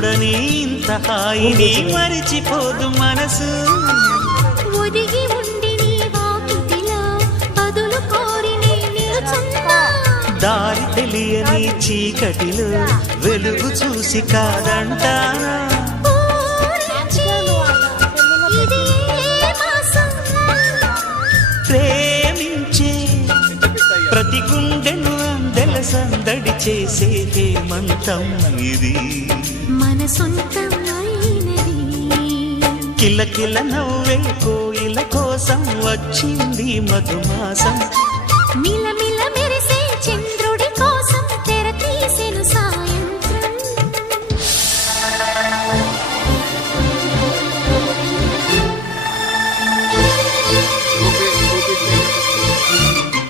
చూడని ఇంత హాయిని మరిచిపోదు మనసు. ఒదిగి ఉండి నీ వాకిటిలో బదులు కోరి నీ నిలుచున్నా. దారి తెలియని చీకటిలో వెలుగు చూసి కాదంటానా. ప్రేమించే ప్రతి గుండెను అందెల సందడి చేసే హేమంతం ఇది. మన సొంతం అయినది. కిలకిల నవ్వే కోయిల కోసం వచ్చింది మధుమాసం.